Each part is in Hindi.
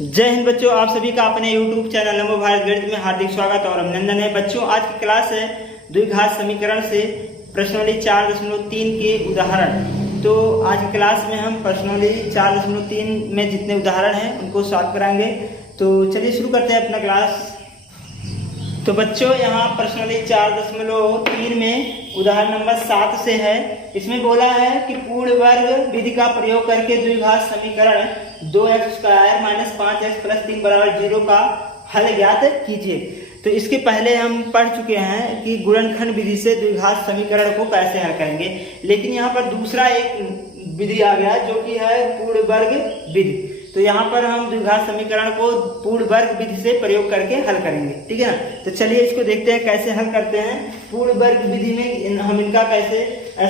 जय हिंद बच्चों, आप सभी का अपने YouTube चैनल नमो भारत गणित में हार्दिक स्वागत और अभिनंदन है। बच्चों, आज की क्लास है द्विघात समीकरण से प्रश्नावली 4.3 के उदाहरण। तो आज की क्लास में हम प्रश्नावली 4.3 में जितने उदाहरण हैं उनको सॉल्व कराएंगे। तो चलिए शुरू करते हैं अपना क्लास। तो बच्चों, यहाँ प्रश्नावली 4.3 में उदाहरण नंबर 7 से है। इसमें बोला है कि पूर्ण वर्ग विधि का प्रयोग करके द्विघात समीकरण 2x² - 5x + 3 = 0 का हल ज्ञात कीजिए। तो इसके पहले हम पढ़ चुके हैं कि गुणनखंड विधि से द्विघात समीकरण को कैसे हल करेंगे, लेकिन यहाँ पर दूसरा एक विधि आ गया जो कि है पूर्ण वर्ग विधि। तो यहाँ पर हम द्विघात समीकरण को पूर्ण वर्ग विधि से प्रयोग करके हल करेंगे, ठीक है ना। तो चलिए इसको देखते हैं कैसे हल करते हैं। पूर्ण वर्ग विधि में हम इनका कैसे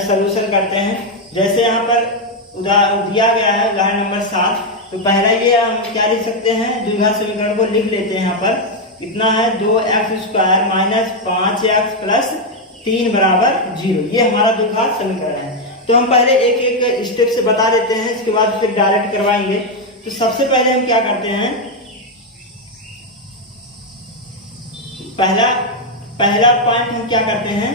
सॉल्यूशन करते हैं। जैसे यहाँ पर दिया गया है उदाहरण नंबर 7। तो पहला ये हम क्या लिख सकते हैं, द्विघात समीकरण को लिख लेते हैं। यहाँ पर कितना है 2x² - 5x + 3 = 0। ये हमारा द्विघात समीकरण है। तो हम पहले एक एक स्टेप से बता देते हैं, इसके बाद फिर डायरेक्ट करवाएंगे। तो सबसे पहले हम क्या करते हैं, पहला पॉइंट हम क्या करते हैं,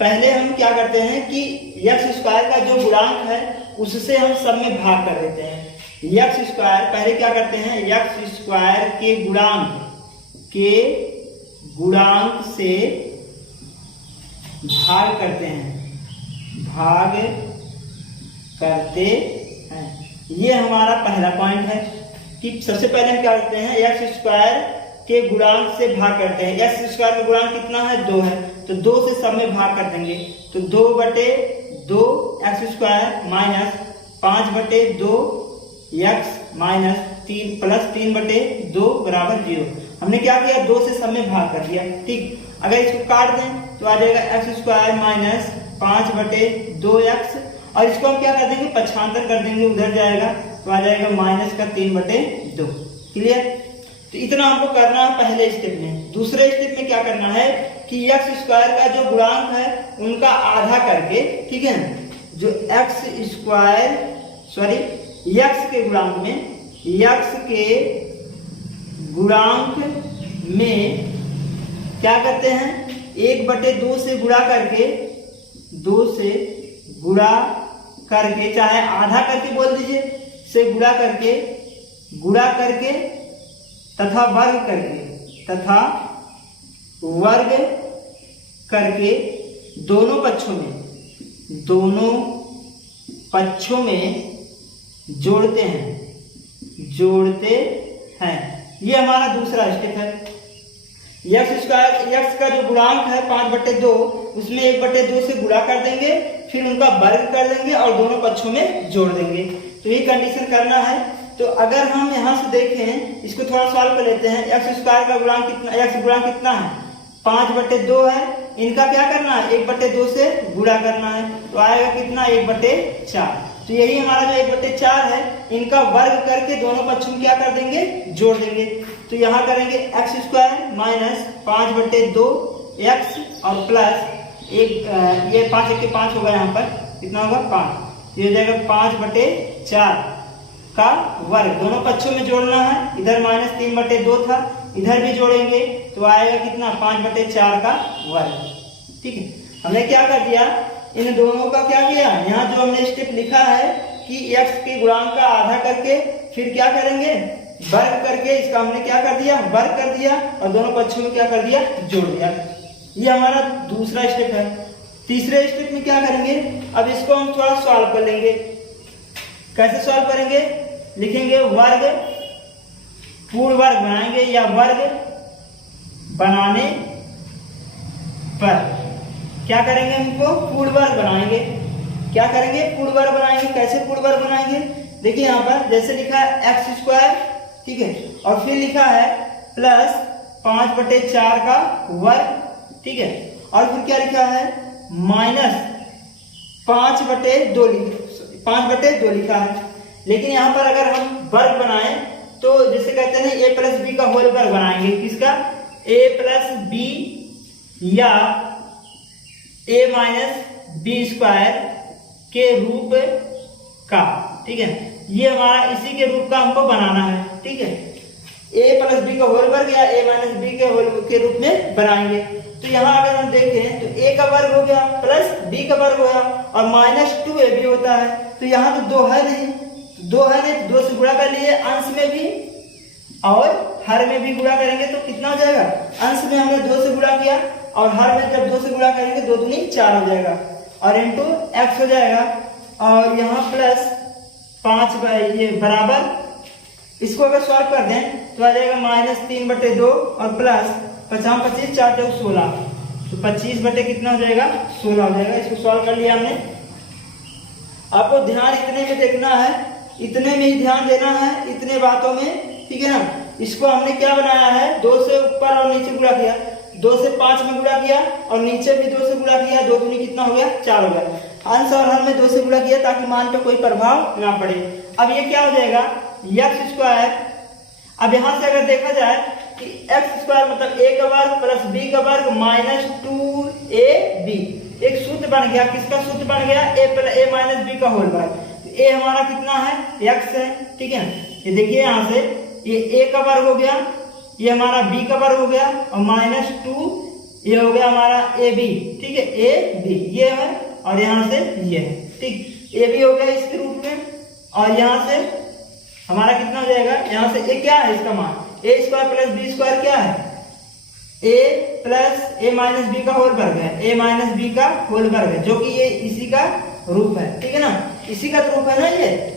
पहले हम क्या करते हैं कि x² का जो गुणांक है उससे हम सब में भाग कर देते हैं। x² पहले क्या करते हैं, x² के गुणांक से भाग करते हैं, ये हमारा पहला पॉइंट है कि सबसे पहले हम क्या करते हैं, x² के गुणांक से भाग करते हैं। x² का गुणांक कितना है, 2 है, तो 2 से सब में भाग कर देंगे। तो 2/2 x² - 5/2 x - 3 + 3/2 = 0। हमने क्या किया, 2 से सब में भाग कर दिया, ठीक। अगर इसको काट दें तो आ जाएगा x² - 5/2x, और इसको हम क्या कर देंगे, पक्षांतर कर देंगे, उधर जाएगा तो आ जाएगा -3/2। क्लियर। तो इतना हमको करना है पहले स्टेप में। दूसरे स्टेप में क्या करना है कि x² का जो गुणांक है उनका आधा करके, ठीक है, जो x के गुणांक में क्या करते हैं, 1/2 से गुणा करके, चाहे आधा करके बोल दीजिए, से गुणा करके तथा वर्ग करके दोनों पक्षों में जोड़ते हैं। ये हमारा दूसरा स्टेप है। x का जो गुणांक है 5/2, उसमें 1/2 से गुणा कर देंगे, फिर उनका वर्ग कर देंगे और दोनों पक्षों में जोड़ देंगे। तो ये कंडीशन करना है। तो अगर हम यहाँ से देखें, इसको थोड़ा सॉल्व कर लेते हैं। x² का गुणांक कितना है, 5/2 है। इनका क्या करना है, 1/2 से गुणा करना है, तो आएगा कितना, 1/4। तो यही हमारा जो 1/4 है, इनका वर्ग करके दोनों पक्षों में क्या कर देंगे, जोड़ देंगे। तो यहाँ करेंगे x² - 5/2x और प्लस ये 5 1 के 5 होगा, यहाँ पर कितना होगा, 5। ये हो जाएगा 5/4 का वर्ग, दोनों पक्षों में जोड़ना है। इधर -3/2 था, इधर भी जोड़ेंगे तो आएगा कितना, 5/4 का वर्ग, ठीक है। हमने क्या कर दिया, इन दोनों का क्या किया, यहाँ जो हमने स्टेप लिखा है कि x के गुणांक का आधा करके फिर क्या करेंगे, वर्ग करके, इसका हमने क्या कर दिया, वर्ग कर दिया और दोनों पक्षों में क्या कर दिया, जोड़ दिया। ये हमारा दूसरा स्टेप है। तीसरे स्टेप में क्या करेंगे, अब इसको हम थोड़ा सॉल्व कर लेंगे। कैसे सॉल्व करेंगे, लिखेंगे वर्ग, पूर्ण वर्ग बनाएंगे, या वर्ग बनाने पर क्या करेंगे, हमको पूर्ण वर्ग बनाएंगे। क्या करेंगे, पूर्ण वर्ग बनाएंगे। कैसे पूर्ण वर्ग बनाएंगे, देखिए यहाँ पर जैसे लिखा है x², ठीक है, और फिर लिखा है प्लस 5/4 का वर्ग, ठीक है, और फिर क्या लिखा है, -5/2 लिखा है। लेकिन यहाँ पर अगर हम वर्ग बनाएं तो जैसे कहते हैं a + b का होल वर्ग बनाएंगे। किसका, a + b या a - b² के रूप का, ठीक है। ये हमारा इसी के रूप का हमको बनाना है, ठीक है। ए प्लस बी का होल वर्ग या ए माइनस बी के होल के रूप में बनाएंगे। तो यहाँ अगर हम देखें तो ए का वर्ग हो गया प्लस बी का वर्ग हो गया और माइनस 2ab होता है। तो यहाँ तो दो है नहीं, दो से गुणा कर लिए अंश में भी और हर में भी गुणा करेंगे तो कितना हो जाएगा, अंश में हमने 2 से गुणा किया और हर में जब 2 से गुणा करेंगे 2 दूनी 4 हो जाएगा और इंटू एक्स हो जाएगा और यहाँ प्लस 5 ये बराबर, इसको अगर सॉल्व कर दें तो आ जाएगा माइनस 3/2 और प्लस 5 25 4 चौक 16, तो 25 बटे कितना हो जाएगा 16 हो जाएगा। इसको सॉल्व कर लिया हमने। आपको ध्यान इतने में देखना है, इतने में ही ध्यान देना है, इतने बातों में, ठीक है ना। इसको हमने क्या बनाया है, 2 से ऊपर और नीचे गुणा किया, 2 से 5 में गुणा किया और नीचे भी 2 से गुणा किया, 2 दूनी कितना हो गया 4 हो गया। अंश और हर में 2 से गुणा किया ताकि मान पे कोई प्रभाव ना पड़े। अब ये क्या हो जाएगा एक्स स्क्वायर। अब यहां से अगर देखा जाए कि एक्स स्क्वायर मतलब ए का वर्ग प्लस बी का वर्ग माइनस 2ab एक सूत्र बन गया। किसका सूत्र बन गया, ए माइनस बी का होल वर्ग। ए हमारा कितना है एक्स है, ठीक है। ये देखिए यहाँ से ये ए का वर्ग हो गया, ये हमारा बी का वर्ग हो गया और माइनस 2 ये हो गया हमारा ए बी, ठीक है, ए बी ये है और यहाँ से ये है, ठीक। ए बी हो गया इसके रूप में और यहाँ से हमारा कितना हो जाएगा, यहाँ से ए क्या है इसका मान, ए स्क्वायर प्लस बी स्क्वायर क्या है, ए प्लस ए माइनस बी का होल वर्ग है, ए माइनस बी का होल वर्ग है, जो कि ये इसी का रूप है, ठीक है ना, इसी का रूप है ना ये।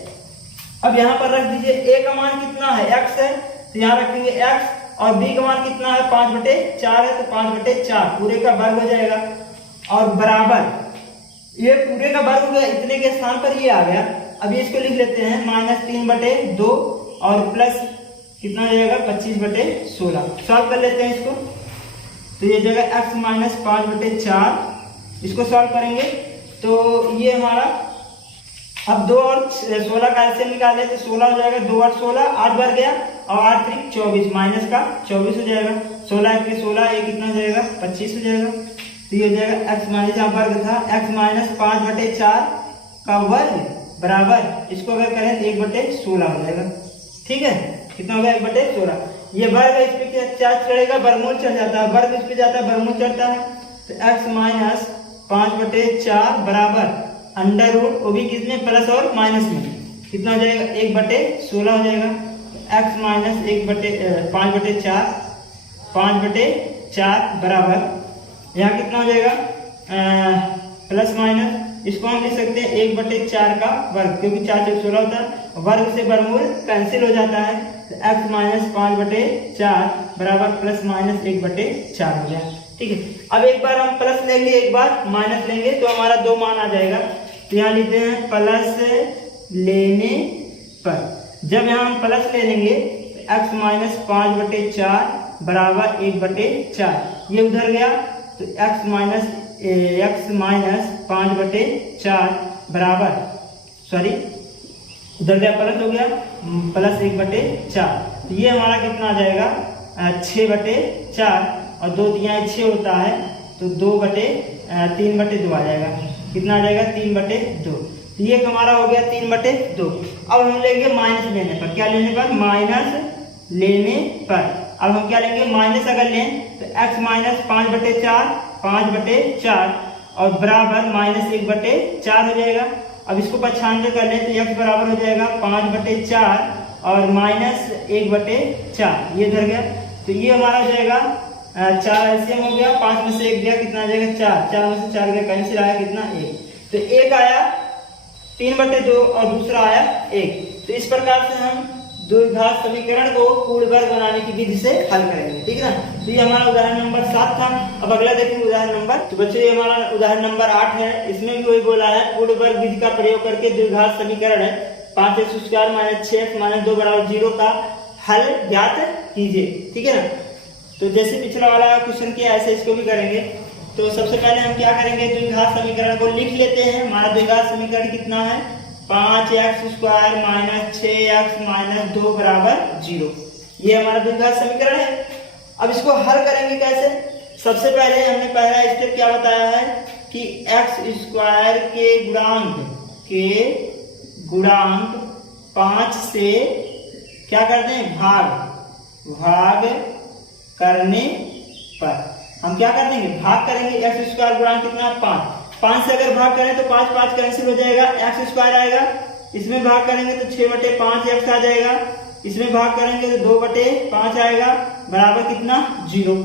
अब यहाँ पर रख दीजिए ए का मान कितना है x है, तो यहाँ रखेंगे x और b का मान कितना है 5/4 है, तो 5/4 पूरे का वर्ग हो जाएगा और बराबर ये पूरे का वर्ग हो गया, इतने के स्थान पर ये आ गया। अब इसको लिख लेते हैं -3/2 और प्लस कितना हो जाएगा 25/16। सॉल्व कर लेते हैं इसको, तो ये जगह x माइनस 5/4 इसको सॉल्व करेंगे तो ये हमारा अब 2 और 16 का एलसीएम निकाले तो 16 हो जाएगा, 2 और 16 8 बार गया और 8 3 24 माइनस का 24 हो जाएगा, 16 1 के 16 ये कितना हो जाएगा 25 हो जाएगा। तो ये हो जाएगा x माइनस यहाँ वर्ग था x माइनस 5/4 का वर्ग बराबर, इसको अगर करें तो 1/16 हो जाएगा, ठीक है। कितना हो गया 1/16। ये वर्ग इस पे क्या चढ़ेगा, वर्गमूल चढ़ जाता है, वर्ग इस पे जाता है वर्गमूल चढ़ता है, तो x माइनस 5/4 बराबर अंडर रूट वो भी किसमें प्लस और माइनस में कितना हो जाएगा 1/16 हो जाएगा। x माइनस 5/4 बराबर यहाँ कितना हो जाएगा प्लस माइनस, इसको हम लिख सकते हैं 1/4 का वर्ग, क्योंकि 4 से 16 होता है, वर्ग से वर्गमूल कैंसिल हो जाता है, तो x माइनस 5/4 बराबर प्लस माइनस 1/4 हो गया, ठीक है। अब एक बार हम प्लस लेंगे एक बार माइनस लेंगे तो हमारा 2 मान आ जाएगा। तो यहाँ लिखते हैं प्लस लेने पर, जब यहाँ हम प्लस ले लेंगे तो x माइनस 5/4 बराबर 1/4 ये उधर गया, तो x माइनस 5/4 बराबर सॉरी उधर गया प्लस हो गया प्लस 1/4, तो ये हमारा कितना आ जाएगा 6/4 और 2 तिहाई 6 होता है तो 3/2 आ जाएगा, कितना आ जाएगा 3/2। तो ये हमारा हो गया 3/2। अब हम लेंगे माइनस लेने पर, क्या लेने पर माइनस लेने पर, अब हम क्या लेंगे माइनस अगर लें तो x माइनस 5/4 और बराबर माइनस 1/4 हो जाएगा। अब इसको 95 कर लें तो x बराबर हो जाएगा 5/4 और माइनस 1/4 ये इधर गया, तो ये हमारा हो जाएगा 4 एलसीएम हो गया, 5 में से 1 गया कितना आ जाएगा 4, 4 में से 4 गया कैंसिल आया कितना 1, तो 1 आया 3/2 और दूसरा आया 1। तो इस प्रकार से हम द्विघात समीकरण को पूर्ण वर्ग बनाने की विधि से हल करेंगे, ठीक है ना। तो ये हमारा उदाहरण नंबर 7 था। अब अगला देखेंगे उदाहरण नंबर, तो बच्चों ये हमारा उदाहरण नंबर 8 है। इसमें भी वही बोला है पूर्ण वर्ग विधि का प्रयोग करके द्विघात समीकरण है 5x² माइनस 6x माइनस 2 बराबर 0 का हल ज्ञात कीजिए, ठीक है ना। तो जैसे पिछला वाला क्वेश्चन किया ऐसे इसको भी करेंगे। तो सबसे पहले हम क्या करेंगे, द्विघात समीकरण को लिख लेते हैं। हमारा द्विघात समीकरण कितना है 5x² माइनस 6x माइनस 2 बराबर 0, ये हमारा द्विघात समीकरण है। अब इसको हल करेंगे कैसे, सबसे पहले हमने पहला स्टेप क्या बताया है कि x² के गुणांक 5 से क्या करते हैं भाग, भाग करने पर हम क्या कर देंगे, भाग करेंगे। एक्स स्क्वायर गुणा कितना 5, 5 से अगर भाग करें तो 5 5 कैंसिल हो जाएगा, एक्स स्क्वायर आएगा। इसमें भाग करेंगे तो 6/5 एक्स आ जाएगा। इसमें भाग करेंगे तो 2/5 आएगा, बराबर कितना 0।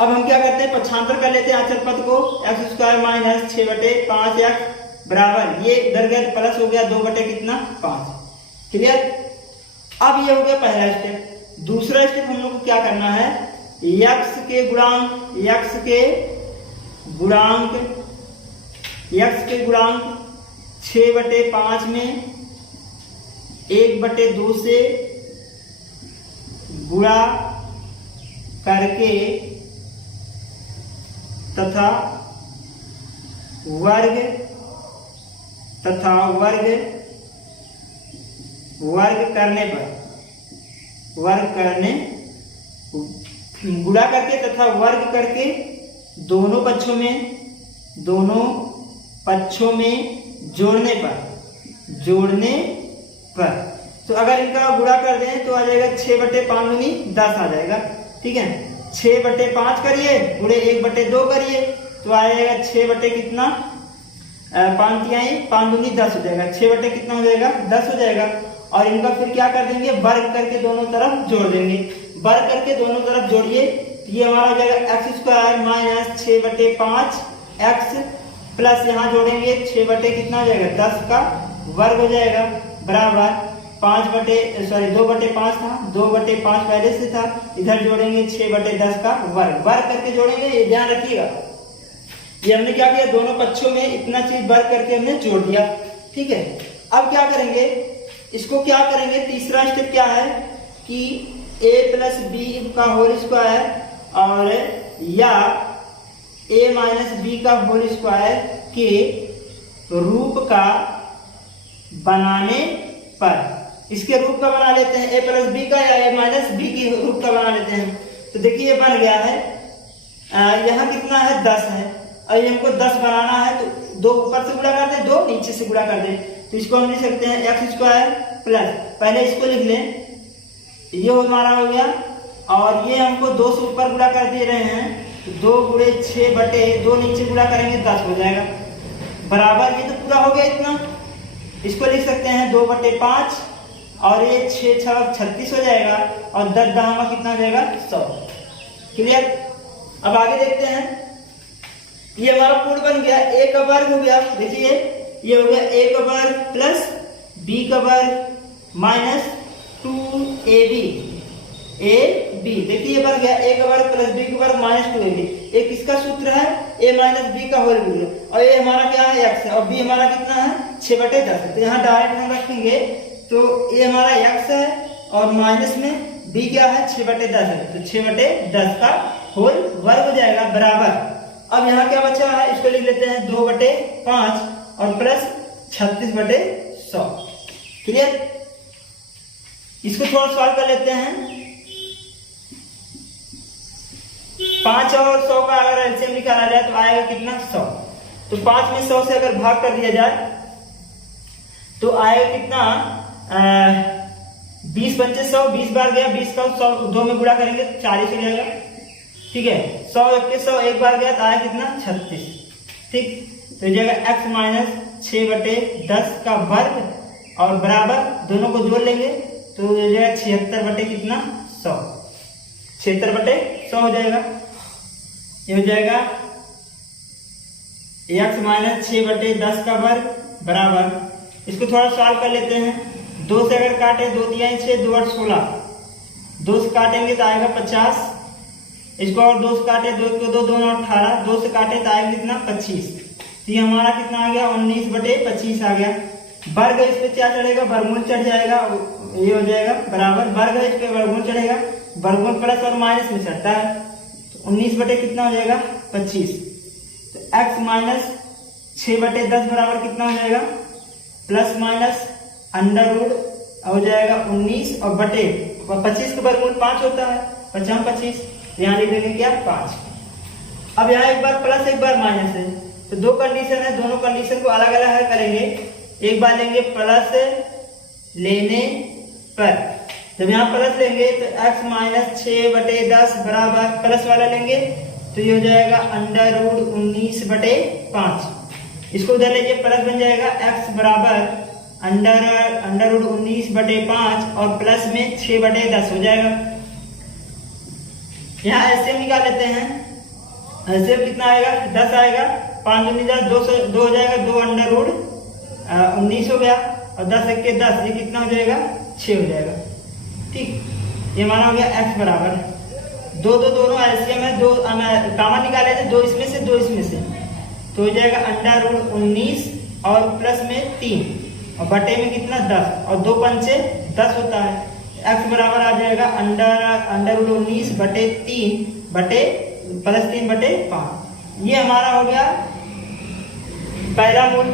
अब हम क्या करते हैं, पक्षांतर कर लेते हैं अचल पद को। एक्स स्क्वायर माइनस 6/5 एक्स बराबर, ये उधर गया प्लस हो गया 2/5। क्लियर। अब ये हो गया पहला स्टेप। दूसरा स्टेप हम लोग को क्या करना है, x के गुणांक 6/5 में 1/2 से गुणा करके तथा वर्ग करने गुणा करके तथा वर्ग करके दोनों पक्षों में जोड़ने पर तो अगर इनका गुणा कर दें तो आ जाएगा 6/5 दूनी 10 आ जाएगा। ठीक है, 6/5 करिए गुणे 1/2 करिए तो आ जाएगा 6 कितना 5 दूनी 10 हो जाएगा। 6 कितना हो जाएगा 10 हो जाएगा। और इनका फिर क्या कर देंगे, वर्ग करके दोनों तरफ जोड़ देंगे। वर्ग करके दोनों तरफ जोड़िए, ये हमारा हो जाएगा x square minus 6/5 x plus यहाँ जोड़ेंगे 6 कितना हो जाएगा 10 का वर्ग हो जाएगा, बराबर 2/5 था, 2/5 पहले से था, इधर जोड़ेंगे 6/10 का वर्ग करके जोड़ेंगे। ये ध्यान रखिएगा, ये हमने क्या किया, दोनों पक्षों में इतना चीज वर्ग करके हमने जोड़ दिया। ठीक है, अब क्या करेंगे, इसको क्या करेंगे, तीसरा स्टेप क्या है कि a प्लस बी का होल स्क्वायर और या a माइनस बी का होल स्क्वायर के रूप का बनाने पर, इसके रूप का बना लेते हैं, a प्लस बी का या a माइनस बी के रूप का बना लेते हैं। तो देखिए ये बन गया है, यहाँ कितना है 10 है और ये हमको 10 बनाना है, तो 2 ऊपर से गुणा कर दे, 2 नीचे से गुणा कर दे, तो इसको हम लिख सकते हैं एक्स स्क्वायर प्लस, पहले इसको लिख लें, ये हमारा हो गया, और ये हमको 2 से ऊपर गुणा कर दे रहे हैं, तो 2 गुणे 6/2 नीचे गुणा करेंगे 10 हो जाएगा, बराबर ये तो पूरा हो गया इतना। इसको लिख सकते हैं 2/5 और ये 6 6 36 हो जाएगा और 10 10 कितना हो जाएगा 100। क्लियर। अब आगे देखते हैं, ये हमारा पूर्ण बन गया, a का वर्ग हो गया, देखिए ये हो गया a का वर्ग प्लस b का वर्ग माइनस 2ab, देखिए ये बन गया a का वर्ग प्लस b का वर्ग माइनस 2ab। एक इसका सूत्र है a माइनस b का होल स्क्वायर, और ये हमारा क्या है x है, और b हमारा कितना है 6/10। तो यहाँ डायरेक्ट हम रखेंगे तो ये हमारा x है और माइनस में b क्या है 6/10 है, तो 6/10 का होल वर्ग हो जाएगा, बराबर। अब यहाँ क्या बचा है, इसको लिख लेते हैं 2/5 और प्लस 36/100। क्लियर। इसको थोड़ा सॉल्व कर लेते हैं। 5 और 100 का अगर एलसीएम निकाला जाए तो आएगा कितना 100। तो 5 में 100 से अगर भाग कर दिया जाए तो आएगा कितना 20 पंचे 100, 20 बार गया, 20 का 100 2 में गुणा करेंगे 40 हो जाएगा। ठीक है, 100 के 100 एक बार गया तो आया कितना 36। ठीक, तो ये जाएगा x माइनस 6/10 का वर्ग और बराबर दोनों को जोड़ लेंगे तो ये जाएगा 76 कितना 100, 76/100 हो जाएगा। ये हो जाएगा x माइनस 6/10 का वर्ग बराबर, इसको थोड़ा सॉल्व कर लेते हैं। 2 से अगर काटे 2 तिहाई 6, 2 8 16, 2 से काटेंगे तो आएगा 50। इसको और 2 से काटे 2 को 2 2 18, 2 से काटे तो आएगा कितना 25। तो ये हमारा कितना आ गया 19/25 आ गया। वर्ग इस पे क्या चढ़ेगा, वर्गमूल चढ़ जाएगा, ये हो जाएगा बराबर, वर्ग इस पे वर्गमूल चढ़ेगा, वर्गमूल प्लस और माइनस में चढ़ता है, तो 19 कितना हो जाएगा 25। तो x माइनस 6/10 बराबर कितना हो जाएगा, प्लस माइनस अंडर रूट हो जाएगा 19 और बटे 25 का वर्गमूल 5 होता है, 25, यहाँ लिख देंगे क्या 5। अब यहाँ एक बार प्लस एक बार माइनस है, तो 2 कंडीशन है, दोनों कंडीशन को अलग अलग हल करेंगे। एक बार लेंगे प्लस लेने पर, जब यहाँ प्लस लेंगे तो x माइनस 6/10 बराबर प्लस वाला लेंगे तो ये हो जाएगा √19/5। इसको उधर लीजिए, प्लस बन जाएगा x बराबर √19/5 और प्लस में 6/10 हो जाएगा। यहाँ एलसीएम निकाल लेते हैं। एलसीएम कितना आएगा? 10 आएगा। 5 दूनी 10, 2 हो जाएगा, 2√19 हो गया और 10 1 के 10, ये कितना हो जाएगा? 6 हो जाएगा। ठीक, ये माना हो गया x बराबर 2 दोनों एलसीएम है, 2 कॉमन निकाले थे, 2 इसमें से 2 इसमें से, तो हो जाएगा √19 और प्लस में 3 और बटे में कितना? 10 और 2 पंचे 10 होता है। x बराबर आ जाएगा √19 बटे 3 बटे प्लस 3/5। ये हमारा हो गया पहला मूल।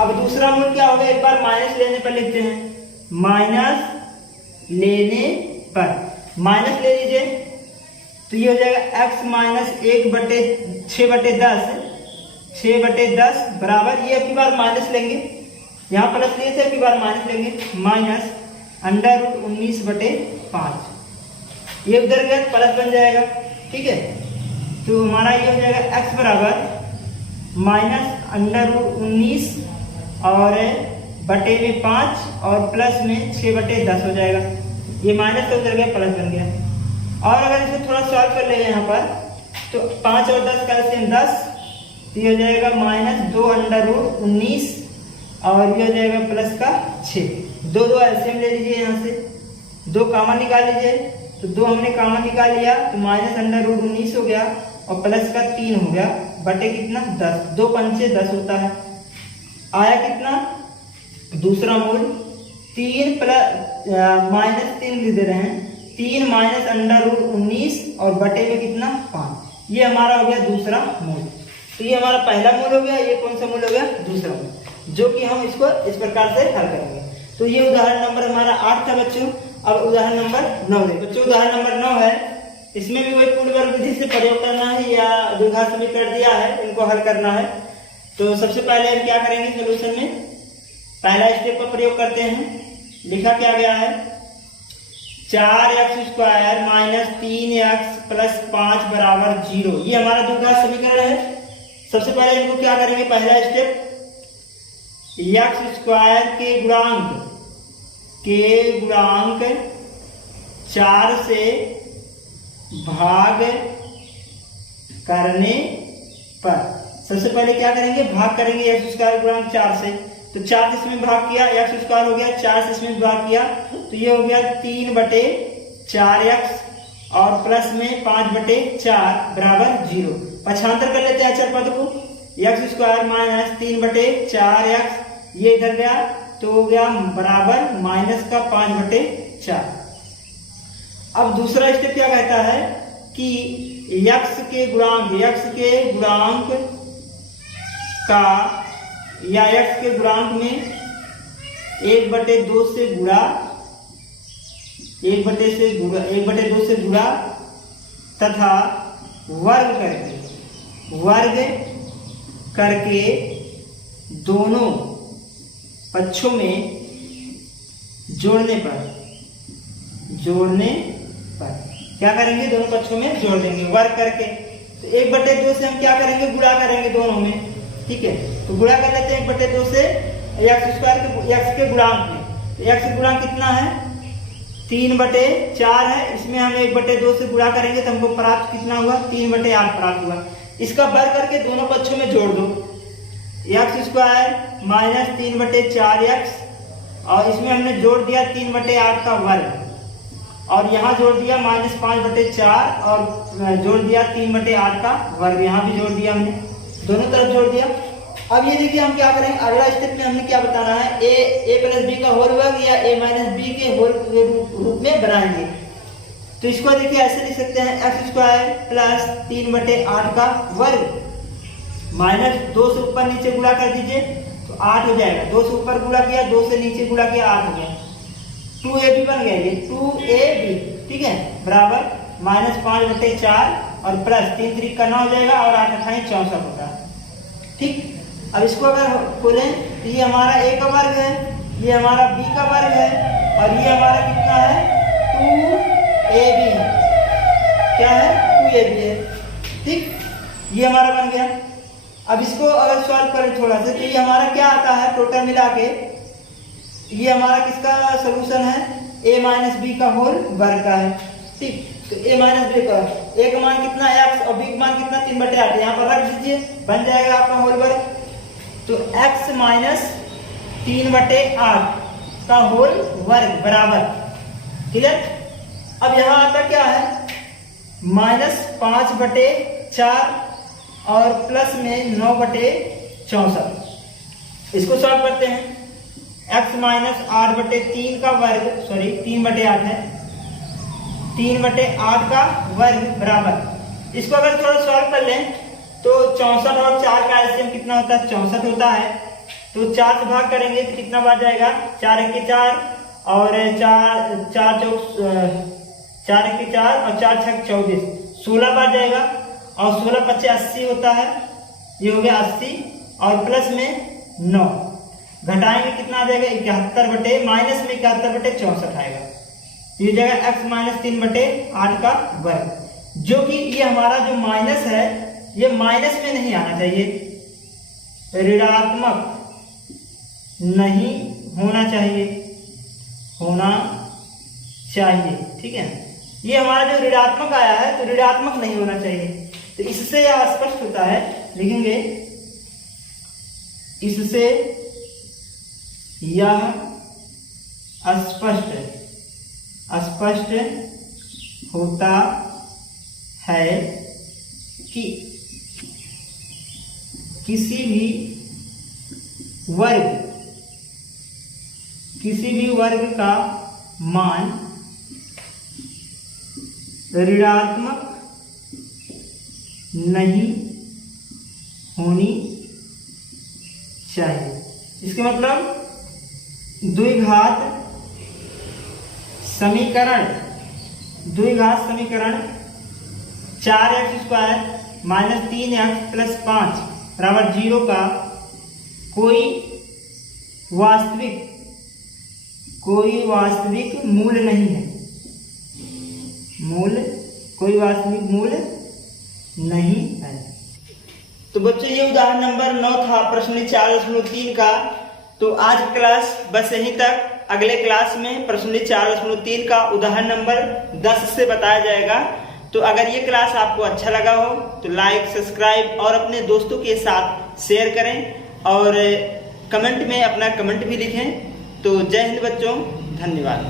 अब दूसरा मूल क्या होगा? एक बार माइनस लेने पर लिखते हैं। माइनस लेने पर माइनस ले लीजिए तो ये हो जाएगा x माइनस 6/10 बराबर, ये अभी बार माइनस लेंगे, यहाँ प्लस लिए थे, अभी बार माइनस लेंगे, माइनस √19/5। ये उधर गया प्लस बन जाएगा। ठीक है, तो हमारा ये हो जाएगा x बराबर माइनस √19 और बटे में 5 और प्लस में 6/10 हो जाएगा। ये माइनस तो उधर गया प्लस बन गया। और अगर इसको थोड़ा सॉल्व कर लेंगे यहाँ पर तो 5 और 10 का एलसीएम 10, तो ये हो जाएगा माइनस 2√19 और ये हो जाएगा प्लस का 6। 2 एलसीएम ले लीजिए, यहाँ से 2 कॉमन निकाल लीजिए, तो 2 हमने कॉमन निकाल लिया तो माइनस √19 हो गया और प्लस का 3 हो गया बटे कितना? 10। 2 पंचे 10 होता है। आया कितना? दूसरा मूल 3 माइनस 3 लिख दे रहे हैं, 3 माइनस √19 और बटे में कितना? 5। ये हमारा हो गया दूसरा मूल। तो ये हमारा पहला मूल हो गया। ये कौन सा मूल हो गया? दूसरा मूल, जो कि हम इसको इस प्रकार से हल करेंगे। तो ये उदाहरण नंबर हमारा 8 था बच्चों। अब उदाहरण नंबर 9 है बच्चों। उदाहरण नंबर 9 है, इसमें भी वही पूर्ण वर्ग विधि से प्रयोग करना है या द्विघात समीकरण दिया है, इनको हल करना है। तो सबसे पहले हम क्या करेंगे? सोल्यूशन में पहला स्टेप का प्रयोग करते हैं। लिखा क्या गया है? 4x² माइनस 3x प्लस 5 बराबर 0। ये हमारा द्विघात समीकरण है। सबसे पहले इनको क्या करेंगे? पहला स्टेप, x² के गुणांक 4 से भाग करने पर, सबसे पहले क्या करेंगे? भाग करेंगे x² गुणांक 4 से। तो 4 से इसमें भाग किया, x² हो गया, 4 से इसमें भाग किया तो ये हो गया 3/4x और प्लस में 5/4 बराबर 0। पक्षांतर कर लेते हैं अचर पद को। x² माइनस 3/4x, ये इधर गया तो हो गया बराबर माइनस का 5/4। अब दूसरा स्टेप क्या कहता है कि x के गुणांक का या x के गुणांक में 1/2 से गुणा 1/2 से गुणा तथा वर्ग करके दोनों पक्षों में जोड़ने पर क्या करेंगे? दोनों पक्षों में जोड़ देंगे वर्ग करके। तो 1/2 से हम क्या करेंगे? गुणा करेंगे दोनों में। ठीक है, तो गुणा कर लेते हैं 1/2 से x के गुणांक में। तो x का गुणांक कितना है? 3/4 है। इसमें हम 1/2 से गुणा करेंगे तो हमको प्राप्त कितना हुआ? 3/8 प्राप्त हुआ। इसका वर्ग करके दोनों पक्षों में जोड़ दो। x² माइनस 3/4x और इसमें हमने जोड़ दिया 3/8 का वर्ग और यहाँ जोड़ दिया माइनस 5/4 और जोड़ दिया 3/8 का वर्ग, यहाँ भी जोड़ दिया हमने, दोनों तरफ जोड़ दिया। अब ये देखिए हम क्या करेंगे? अगला स्टेप में हमने क्या बताना है? a प्लस b का होल वर्ग या a माइनस b के होल के रूप में बनाएंगे। तो इसको देखिए ऐसे लिख सकते हैं, x² प्लस 3/8 का वर्ग माइनस 2 से ऊपर नीचे गुणा कर दीजिए तो 8 हो जाएगा। 2 से ऊपर गुणा किया, 2 से नीचे गुणा किया, 8 हो गया। 2ab बन गया, ये 2ab। ठीक है, बराबर माइनस 5/4 और प्लस 3 3 का 9 हो जाएगा और 8 8 64 होता है। ठीक, अब इसको अगर खोलें तो ये हमारा a का वर्ग है, ये हमारा b का वर्ग है और ये हमारा कितना है? ए बी है, क्या है 2ab है। ठीक, ये हमारा बन गया। अब इसको अगर सॉल्व करें थोड़ा सा, तो ये हमारा क्या आता है टोटल मिला के, ये हमारा किसका सोल्यूशन है, a माइनस बी का होल वर्ग का है। ठीक, तो a माइनस बी का a का मान कितना x और b का मान कितना 3/8, यहाँ पर रख दीजिए, बन जाएगा आपका होल वर्ग। तो x माइनस 3/8 का होल वर्ग बराबर, क्लियर। अब यहाँ आता क्या है माइनस 5/4 और प्लस में 9/64। इसको सॉल्व करते हैं। x माइनस 8/3 का वर्ग, सॉरी 3/8 है, 3/8 का वर्ग बराबर, इसको अगर थोड़ा सॉल्व कर लें तो 64 और 4 का एलसीएम कितना होता है 64 होता है। तो 4 से भाग करेंगे तो कितना बार जाएगा, 4 1 के 4 और 4 1 के 4 और 4 6 24, 16 बार जाएगा। और 16 25 80 होता है, ये हो गया 80 और प्लस में 9, घटाएंगे कितना आ जाएगा 71 माइनस में 71/64 आएगा। ये जाएगा x माइनस 3/8 का वर्ग, जो कि ये हमारा जो माइनस है ये माइनस में नहीं आना चाहिए, ऋणात्मक नहीं होना चाहिए, ठीक है। ये हमारा जो ऋणात्मक आया है तो ऋणात्मक नहीं होना चाहिए, तो इससे यह स्पष्ट होता है, लिखेंगे इससे यह स्पष्ट होता है कि किसी भी वर्ग का मान ऋणात्मक नहीं होनी चाहिए। इसके मतलब द्विघात समीकरण 4x² माइनस 3x प्लस 5 बराबर 0 का कोई वास्तविक मूल नहीं है, कोई वास्तविक मूल नहीं है। तो बच्चों ये उदाहरण नंबर 9 था प्रश्न 4.3 का। तो आज की क्लास बस यहीं तक। अगले क्लास में प्रश्न 4.3 का उदाहरण नंबर 10 से बताया जाएगा। तो अगर ये क्लास आपको अच्छा लगा हो तो लाइक, सब्सक्राइब और अपने दोस्तों के साथ शेयर करें और कमेंट में अपना कमेंट भी लिखें। तो जय हिंद बच्चों, धन्यवाद।